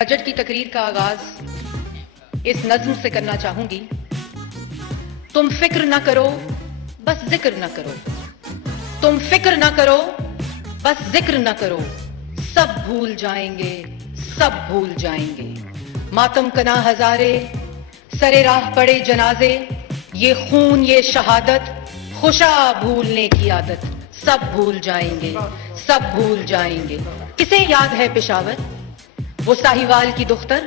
Budget کی تقریر کا آغاز اس نظم سے کرنا چاہوں گی. تم فکر نہ کرو بس ذکر نہ کرو، تم فکر نہ کرو بس ذکر نہ کرو، سب بھول جائیں گے سب بھول جائیں گے. ماتم کنا ہزارے سرے راہ پڑے جنازے، یہ خون یہ شہادت خوشا بھولنے کی عادت، سب بھول جائیں گے سب بھول جائیں گے. کسے یاد ہے پشاور، وہ ساہیوال کی دختر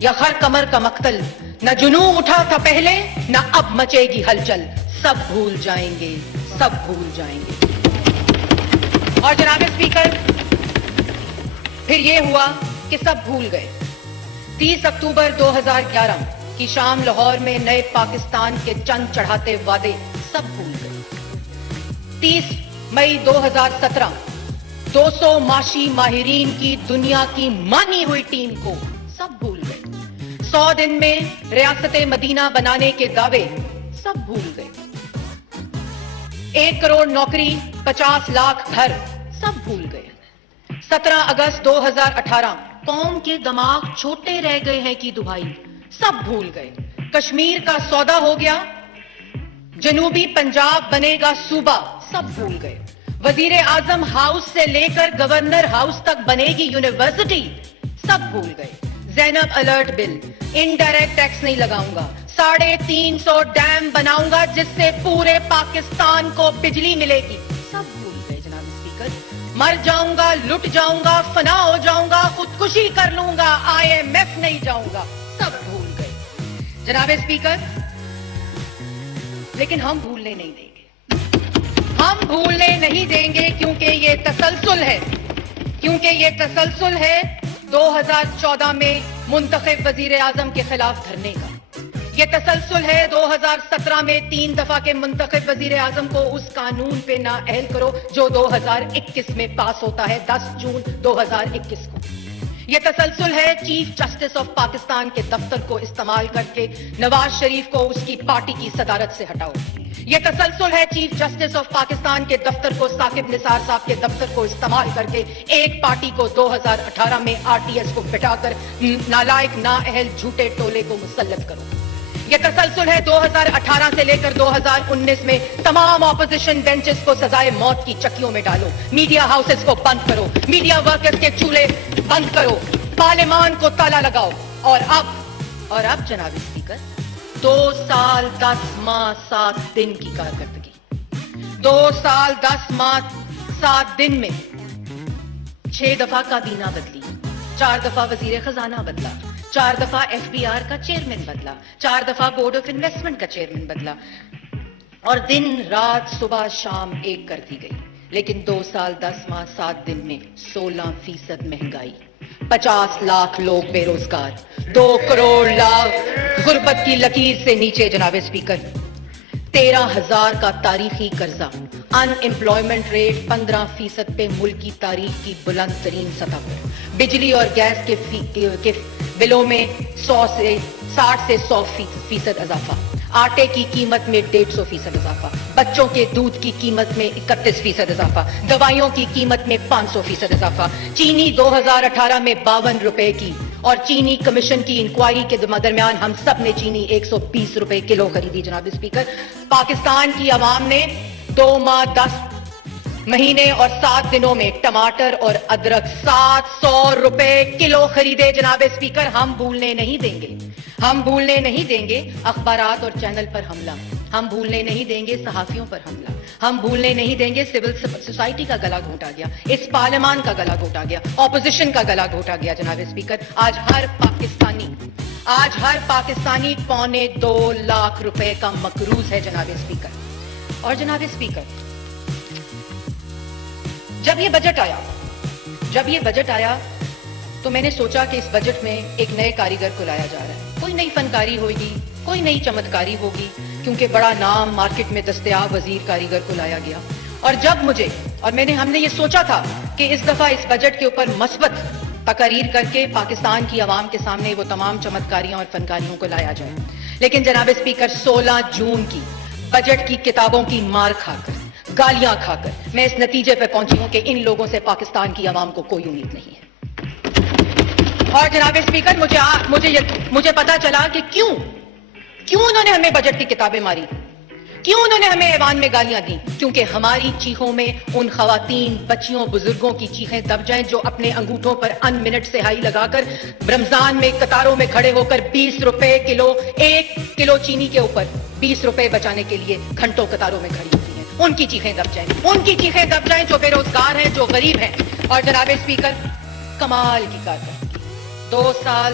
یا خر کمر کا مقتل؟ نہ جنوں اٹھا تھا پہلے نہ اب مچے گی ہلچل، سب بھول جائیں گے سب بھول جائیں گے. اور جناب اسپیکر، پھر یہ ہوا کہ سب بھول گئے. 30 اکتوبر 2011 کی شام لاہور میں نئے پاکستان کے چند چڑھاتے وعدے سب بھول گئے. 30 مئی 2017 200 معاشی ماہرین کی دنیا کی مانی ہوئی ٹیم کو سب بھول گئے. 100 دن میں ریاست مدینہ بنانے کے دعوے سب بھول گئے. 1 کروڑ نوکری 50 لاکھ گھر سب بھول گئے. 17 اگست 2018 قوم کے دماغ چھوٹے رہ گئے ہیں کی دبائی سب بھول گئے. کشمیر کا سودا ہو گیا، جنوبی پنجاب بنے گا صوبہ سب بھول گئے. وزیر اعظم ہاؤس سے لے کر گورنر ہاؤس تک بنے گی یونیورسٹی سب بھول گئے. زینب الرٹ بل، انڈائریکٹ ٹیکس نہیں لگاؤں گا، 350 ڈیم بناؤں گا جس سے پورے پاکستان کو بجلی ملے گی سب بھول گئے. جناب اسپیکر، مر جاؤں گا لٹ جاؤں گا فنا ہو جاؤں گا خودکشی کر لوں گا IMF نہیں جاؤں گا سب بھول گئے. جناب اسپیکر، لیکن ہم بھولنے نہیں دیں گے، ہم بھولنے نہیں دیں گے کیونکہ یہ تسلسل ہے، کیونکہ یہ تسلسل ہے 2014 میں منتخب وزیر اعظم کے خلاف دھرنے کا. یہ تسلسل ہے 2017 میں 3 دفعہ کے منتخب وزیر اعظم کو اس قانون پہ نااہل کرو جو 2021 میں پاس ہوتا ہے 10 جون 2021 کو. یہ تسلسل ہے چیف جسٹس آف پاکستان کے دفتر کو استعمال کر کے نواز شریف کو اس کی پارٹی کی صدارت سے ہٹاؤ. یہ تسلسل ہے چیف جسٹس آف پاکستان کے دفتر کو ثاقب نثار صاحب کے دفتر کو استعمال کر کے ایک پارٹی کو 2018 میں RTS کو بٹھا کر نالائق نااہل جھوٹے ٹولے کو مسلط کرو. یہ تسلسل ہے 2018 سے لے کر 2019 میں تمام اپوزیشن بینچز کو سزائے موت کی چکیوں میں ڈالو، میڈیا ہاؤسز کو بند کرو، میڈیا ورکرز کے چولہے بند کرو، پارلیمان کو تالا لگاؤ. اور اب جناب اسپیکر، 2 سال 10 ماہ 7 دن کی کارکردگی، 2 سال 10 ماہ 7 دن میں 6 دفعہ کابینہ بدلی، 4 دفعہ وزیر خزانہ بدلا، 4 دفعہ FBR کا چیئرمین بدلا، 4 دفعہ بورڈ آف انویسٹمنٹ کا چیئرمین بدلا، اور دن رات صبح شام ایک کر دی گئی. لیکن 2 سال 10 ماہ 7 دن میں 16% مہنگائی، 50 لاکھ لوگ بے روزگار، 2 کروڑ لاکھ غربت کی لکیر سے نیچے. جناب اسپیکر، 13,000 کا تاریخی قرضہ، ان امپلائمنٹ ریٹ 15% پہ ملک کی تاریخ کی بلند ترین سطح پر، بجلی اور گیس کے بلوں میں 60 سے 100% اضافہ، آٹے کی قیمت میں 150% اضافہ، بچوں کے دودھ کی قیمت میں 31% اضافہ، دوائیوں کی قیمت میں 500% اضافہ، چینی 2018 میں 52 روپے کی، اور چینی کمیشن کی انکوائری کے درمیان ہم سب نے چینی 120 روپے کلو خریدی. جناب اسپیکر، پاکستان کی عوام نے 2 ماہ 10 مہینے اور 7 دنوں میں ٹماٹر اور ادرک 700 روپے کلو خریدے. جناب اسپیکر، ہم بھولنے نہیں دیں گے، ہم بھولنے نہیں دیں گے اخبارات اور چینل پر حملہ، ہم بھولنے نہیں دیں گے صحافیوں پر حملہ، ہم بھولنے نہیں دیں گے سول سوسائٹی کا گلا گھونٹا گیا، اس پارلیمان کا گلا گھونٹا گیا، اپوزیشن کا گلا گھونٹا گیا. جناب اسپیکر، آج ہر پاکستانی 2.25 لاکھ روپے کا مقروض ہے. جناب اسپیکر، اور جناب اسپیکر، جب یہ بجٹ آیا تو میں نے سوچا کہ اس بجٹ میں ایک نئے کاریگر کو لایا جا رہا ہے، کوئی نئی فنکاری ہوگی، کوئی نئی چمتکاری ہوگی، کیونکہ بڑا نام مارکیٹ میں دستیاب وزیر کاریگر کو لایا گیا. اور ہم نے یہ سوچا تھا کہ اس دفعہ اس بجٹ کے اوپر مثبت تقاریر کر کے پاکستان کی عوام کے سامنے وہ تمام چمتکاریاں اور فنکاریوں کو لایا جائے. لیکن جناب اسپیکر، 16 جون کی بجٹ کی کتابوں کی مار کھا کر، گالیاں کھا کر میں اس نتیجے پہ پہنچی ہوں کہ ان لوگوں سے پاکستان کی عوام کو کوئی امید نہیں ہے. اور جناب اسپیکر مجھے پتا چلا کہ کیوں انہوں نے ہمیں بجٹ کی کتابیں ماری, کیوں انہوں نے ہمیں ایوان میں گالیاں دی, کیونکہ ہماری چیخوں میں ان خواتین, بچیوں, بزرگوں کی چیخیں دب جائیں جو اپنے انگوٹھوں پر ان منٹ سے ہائی لگا کر رمضان میں قطاروں میں کھڑے ہو کر 20 روپے کلو, 1 کلو چینی کے اوپر 20 روپے بچانے کے لیے گھنٹوں قطاروں میں کھڑی ہوتی ہیں. ان کی چیخیں دب جائیں, ان کی چیخیں دب جائیں جو بے روزگار ہیں, جو غریب ہیں. اور جناب اسپیکر, کمال کی کارکردگی, 2 سال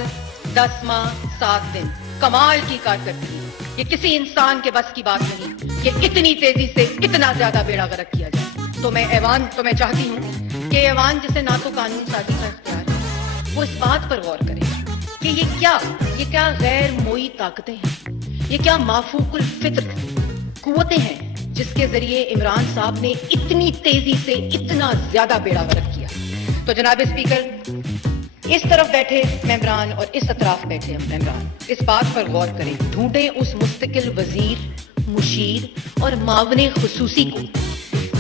10 ماہ 7 دن, کمال کی کارکردگی. یہ کسی انسان کے بس کی بات نہیں کہ اتنی تیزی سے اتنا زیادہ بیڑا غرق کیا جائے. تو میں چاہتی ہوں کہ ایوان جسے نہ تو قانون سازی کا اختیار ہے, وہ اس بات پر غور کرے کہ یہ کیا غیر موئی طاقتیں ہیں, یہ کیا مافوق الفطر قوتیں ہیں جس کے ذریعے عمران صاحب نے اتنی تیزی سے اتنا زیادہ بیڑا غرق کیا. تو جناب اسپیکر, اس طرف بیٹھے ممبران اور اس اطراف بیٹھے ممبران اس بات پر غور کریں, ڈھونڈیں اس مستقل وزیر, مشیر اور معاون خصوصی کو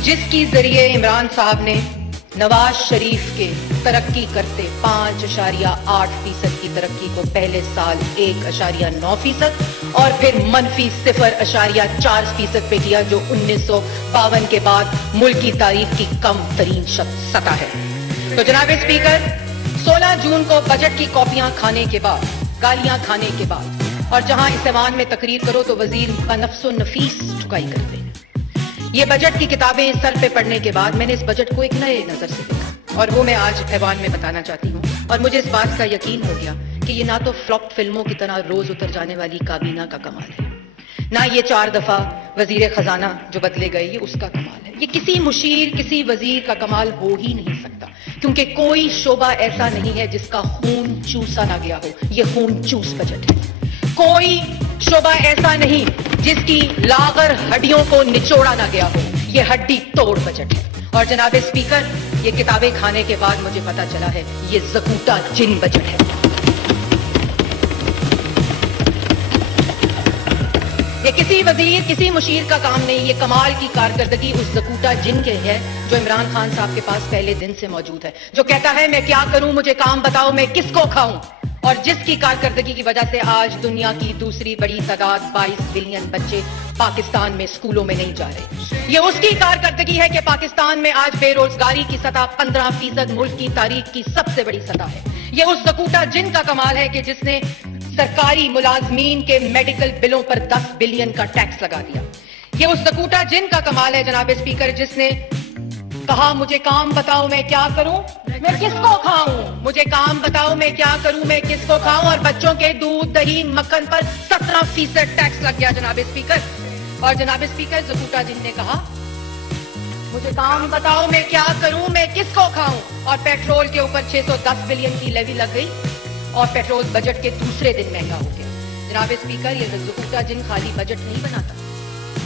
جس کی ذریعے عمران صاحب نے نواز شریف کے ترقی کرتے 5.8% کی ترقی کو پہلے سال 1.9% اور پھر منفی 0.4% پہ کیا, جو 1952 کے بعد ملک کی تاریخ کی کم ترین سطح ہے. تو جناب اسپیکر, 16 جون کو بجٹ کی کاپیاں کھانے کے بعد, گالیاں کھانے کے بعد, اور جہاں اس ایوان میں تقریر کرو تو وزیر بنفس و نفیس ٹھکائی کرتے ہیں. یہ بجٹ کی کتابیں سر پہ پڑھنے کے بعد میں نے اس بجٹ کو ایک نئے نظر سے دیکھا, اور وہ میں آج ایوان میں بتانا چاہتی ہوں. اور مجھے اس بات کا یقین ہو گیا کہ یہ نہ تو فلاپ فلموں کی طرح روز اتر جانے والی کابینہ کا کمال ہے, نہ یہ 4 دفعہ وزیر خزانہ جو بدلے گئے یہ اس کا کمال ہے. یہ کسی مشیر, کسی وزیر کا کمال ہو ہی نہیں سکتا, کیونکہ کوئی شعبہ ایسا نہیں ہے جس کا خون چوسا نہ گیا ہو. یہ خون چوس بجٹ ہے. کوئی شعبہ ایسا نہیں جس کی لاغر ہڈیوں کو نچوڑا نہ گیا ہو. یہ ہڈی توڑ بجٹ ہے. اور جناب اسپیکر, یہ کتابیں کھانے کے بعد مجھے پتا چلا ہے یہ زکوٹا جن بجٹ ہے. یہ کسی وزیر, کسی مشیر کا کام نہیں. یہ کمال کی کارکردگی اس زکوٹا جن کے ہے جو عمران خان صاحب کے پاس پہلے دن سے موجود ہے, جو کہتا ہے میں کیا کروں, مجھے کام بتاؤ, میں کس کو کھاؤں, اور جس کی کارکردگی کی وجہ سے آج دنیا کی دوسری بڑی تعداد 22 بلین بچے پاکستان میں اسکولوں میں نہیں جا رہے. یہ اس کی کارکردگی ہے کہ پاکستان میں آج بے روزگاری کی سطح 15% ملک کی تاریخ کی سب سے بڑی سطح ہے. یہ اس زکوٹا جن کا کمال ہے کہ جس نے سرکاری ملازمین کے میڈیکل بلوں پر 10 بلین کا ٹیکس لگا دیا. یہ اس زکوٹا جن کا کمال ہے جناب اسپیکر جس نے کہا مجھے کام بتاؤ میں کیا کروں, میں کس کو کھاؤں, مجھے کام بتاؤ میں کیا کروں, میں کس کو کھاؤں, اور بچوں کے دودھ, دہی, مکھن پر 17% ٹیکس لگ گیا جناب اسپیکر. اور جناب اسپیکر, زکوٹا جن نے کہا مجھے کام بتاؤ میں کیا کروں, میں کس کو کھاؤں, اور پیٹرول کے اوپر 610 بلین کی لیوی لگ گئی اور پیٹرول بجٹ کے دوسرے دن مہنگا ہو گیا. جناب اسپیکر, یہ زکوٹا جن خالی بجٹ نہیں بناتا,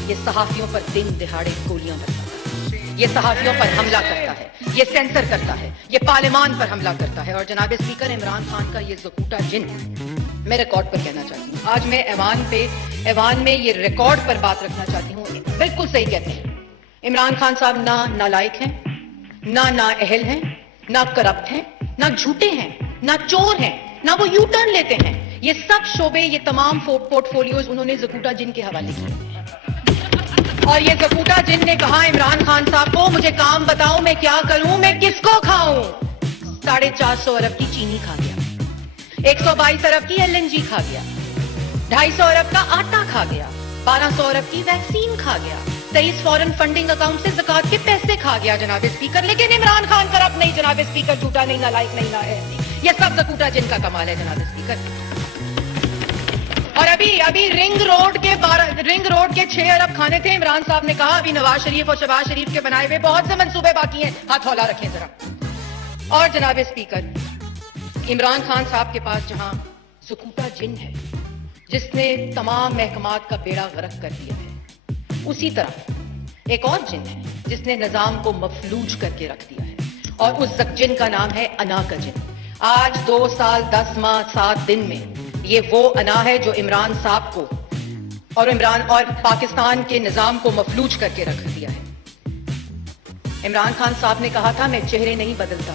یہ صحافیوں پر دن دہاڑے گولیاں برساتا ہے, یہ صحافیوں پر حملہ کرتا ہے, یہ سینسر کرتا ہے, یہ پارلیمان پر حملہ کرتا ہے. اور جناب اسپیکر, عمران خان کا یہ زکوٹا جن میں ریکارڈ پر کہنا چاہتی ہوں. آج میں ایوان میں یہ ریکارڈ پر بات رکھنا چاہتی ہوں. بالکل صحیح کہتے ہیں, عمران خان صاحب نہ نالائق ہیں, نہ نااہل ہیں, نہ کرپٹ ہیں, نہ جھوٹے ہیں, نہ چور ہیں, نہ وہ یو ٹرن لیتے ہیں. یہ سب شعبے, یہ تمام پورٹ فولیوز انہوں نے زکوٹا جن کے حوالے کیے. اور یہ زکوٹا جن نے کہا عمران خان صاحب کو مجھے کام بتاؤ میں کیا کروں, میں کس کو کھاؤں. 450 ارب کی چینی کھا گیا, 122 ارب کی LNG کھا گیا, 250 ارب کا آٹا کھا گیا, 1200 ارب کی ویکسین کھا گیا, 23 فورن فنڈنگ اکاؤنٹ سے زکات کے پیسے کھا گیا جناب اسپیکر. لیکن عمران خان کرپٹ نہیں جناب اسپیکر, جھوٹا نہیں, نالائق نہیں, نااہل نہیں. یہ سب زکوٹا جن کا کمال ہے جناب اسپیکر. اور ابھی رنگ روڈ کے 6 ارب کھانے تھے. عمران صاحب نے کہا ابھی نواز شریف اور شہباز شریف کے بنائے ہوئے بہت سے منصوبے باقی ہیں, ہاتھ ہولہ رکھیں ذرا. اور جناب اسپیکر, عمران خان صاحب کے پاس جہاں زکوٹا جن ہے جس نے تمام محکمات کا بیڑا غرق کر دیا ہے, اسی طرح ایک اور جن ہے جس نے نظام کو مفلوج کر کے رکھ دیا ہے, اور اس جن کا نام ہے انا کا جن. آج 2 سال 10 ماہ 7 دن میں یہ وہ انا ہے جو عمران صاحب کو اور پاکستان کے نظام کو مفلوج کر کے رکھ دیا ہے. عمران خان صاحب نے کہا تھا میں چہرے نہیں بدلتا,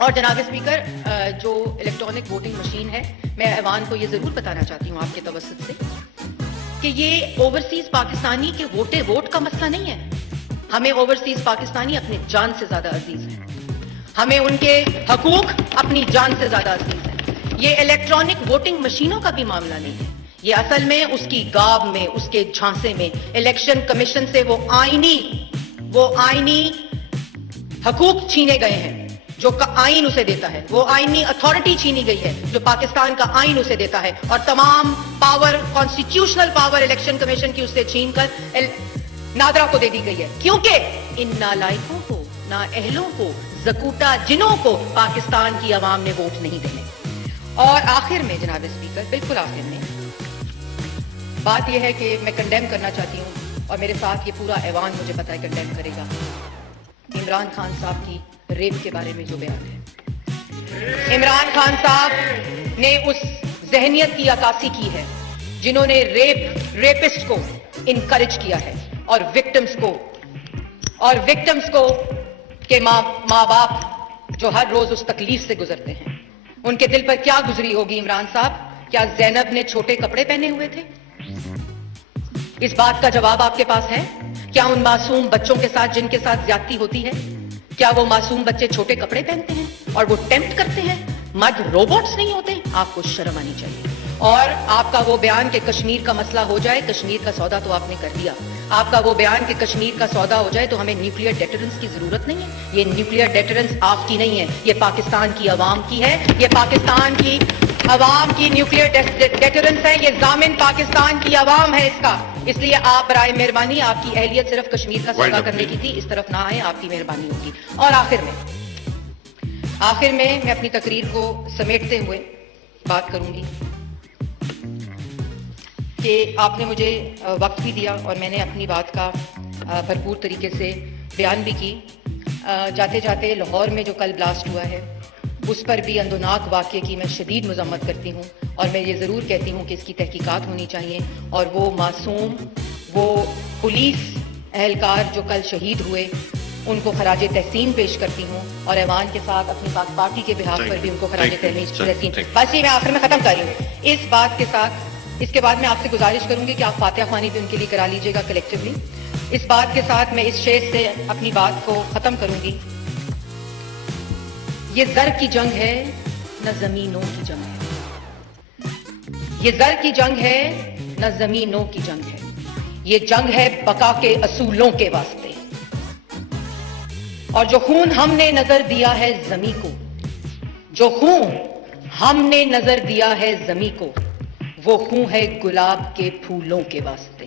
اور جناب اسپیکر جو الیکٹرانک ووٹنگ مشین ہے، میں ایوان کو یہ ضرور بتانا چاہتی ہوں آپ کے توسط سے کہ یہ اوورسیز پاکستانی کے ووٹ کا مسئلہ نہیں ہے. ہمیں اوورسیز پاکستانی اپنے جان سے زیادہ عزیز ہیں. ہمیں ان کے حقوق اپنی جان سے زیادہ عزیز ہیں. یہ الیکٹرانک ووٹنگ مشینوں کا بھی معاملہ نہیں ہے. یہ اصل میں اس کی گاب میں، اس کے جھانسے میں الیکشن کمیشن سے وہ آئینی حقوق چھینے گئے ہیں جو آئین اسے دیتا ہے. وہ آئینی اتھارٹی چھینی گئی ہے جو پاکستان کا آئین اسے دیتا ہے، اور تمام power, constitutional power election commission کی اس سے چھین کر نادرا کو دے دی گئی ہے. کیونکہ ان نالائقوں کو، نااہلوں کو، زکوٹا جنوں کو پاکستان کی عوام نے ووٹ نہیں دینے. اور آخر میں جناب اسپیکر، بالکل آخر میں بات یہ ہے کہ میں کنڈیم کرنا چاہتی ہوں، اور میرے ساتھ یہ پورا ایوان مجھے پتا ہے کنڈیم کرے گا، عمران خان صاحب کی ریپ کے بارے میں جو بیان ہے. عمران خان صاحب نے اس ذہنیت کی عکاسی کی ہے جنہوں نے ریپسٹ کو انکریج کیا ہے، اور وکٹمز کو کے ماں باپ جو ہر روز اس تکلیف سے گزرتے ہیں، ان کے دل پر کیا گزری ہوگی. عمران صاحب، کیا زینب نے چھوٹے کپڑے پہنے ہوئے تھے؟ اس بات کا جواب آپ کے پاس ہے؟ کیا ان معصوم بچوں کے ساتھ جن کے ساتھ زیادتی ہوتی ہے، کیا وہ معصوم بچے چھوٹے کپڑے پہنتے ہیں اور وہ ٹیمپٹ کرتے ہیں؟ مرد روبوٹس نہیں ہوتے؟ آپ کو شرم آنی چاہیے. اور آپ کا وہ بیان کہ کشمیر کا مسئلہ ہو جائے، کشمیر کا سودا تو آپ نے کر دیا. آپ کا وہ بیان کہ کشمیر کا سودا ہو جائے تو ہمیں نیوکلیئر ڈیٹرنس کی ضرورت نہیں ہے. یہ نیوکلیئر ڈیٹرنس آپ کی نہیں ہے، یہ پاکستان کی عوام کی ہے. یہ پاکستان کی عوام کی نیوکلیئر ڈیٹرنس ہے. یہ ضامن پاکستان کی عوام ہے اس کا. اس لیے آپ برائے مہربانی، آپ کی اہلیت صرف کشمیر کا سودا کرنے کی تھی، اس طرف نہ آئے، آپ کی مہربانی ہوگی. اور آخر میں میں اپنی تقریر کو سمیٹتے ہوئے بات کروں گی کہ آپ نے مجھے وقت بھی دیا اور میں نے اپنی بات کا بھرپور طریقے سے بیان بھی کی. جاتے جاتے لاہور میں جو کل بلاسٹ ہوا ہے اس پر بھی اندوناک واقعے کی میں شدید مذمت کرتی ہوں، اور میں یہ ضرور کہتی ہوں کہ اس کی تحقیقات ہونی چاہیے، اور وہ معصوم، وہ پولیس اہلکار جو کل شہید ہوئے ان کو خراج تحسین پیش کرتی ہوں، اور ایوان کے ساتھ اپنی پارٹی کے بہاف پر بھی ان کو خراج تحسین. بس یہ میں آخر میں ختم کر رہی ہوں اس بات کے ساتھ. اس کے بعد میں آپ سے گزارش کروں گی کہ آپ فاتحہ خوانی بھی ان کے لیے کرا لیجیے گا کلیکٹیولی. اس بات کے ساتھ میں اس شعر سے اپنی بات کو ختم کروں گی. یہ زر کی جنگ ہے نہ زمینوں کی جنگ ہے. یہ زر کی جنگ ہے نہ زمینوں کی جنگ ہے. یہ جنگ ہے بقا کے اصولوں کے واسطے. اور جو خون ہم نے نظر دیا ہے زمیں کو، جو خون ہم نے نظر دیا ہے زمیں کو، وہ خون ہے گلاب کے پھولوں کے واسطے.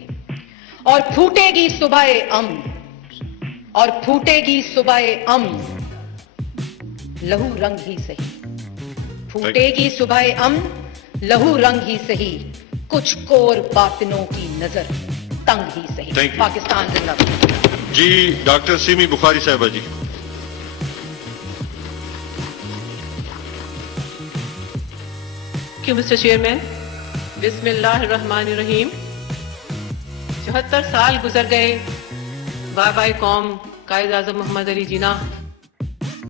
اور پھوٹے گی صبح امن، اور پھوٹے گی صبح امن، لہو رنگ ہی سہی. پھوٹے گی صبح امن، لہو رنگ ہی سہی، کچھ کور باطنوں کی نظر تنگ ہی سہی. پاکستان زندہ باد. جی ڈاکٹر سیمی بخاری صاحبہ جی. مسٹر چیئرمین، بسم اللہ الرحمن الرحیم. 74 سال گزر گئے. بائے بائے قوم. قائد اعظم محمد علی جناح